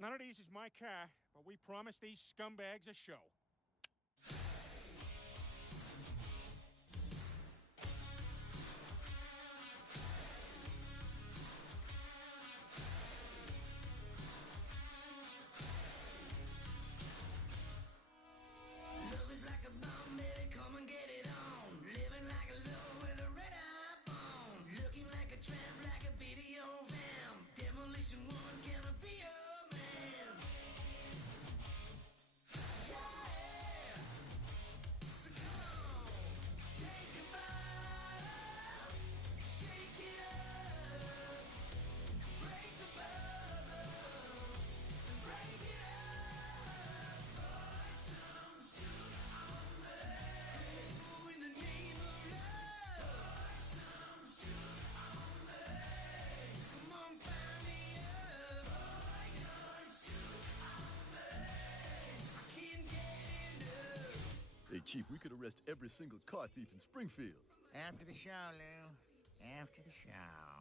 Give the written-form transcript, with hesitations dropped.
none of these is my car, but we promised these scumbags a show. Love is like a bomb, baby, come and get it on. Living like a low with a red iPhone. Looking like a tramp, like a video vamp. Demolition woman, can I be your man? Yeah! So come on, take a bite, shake it up, break the bubble, and break it up. Pour some sugar on me. Ooh, in the name of love. Pour some sugar on me. Come on, find me up. Pour your sugar on me. I can't get enough. Hey, Chief, we could arrest every single car thief in Springfield. After the show, Lou. After the show.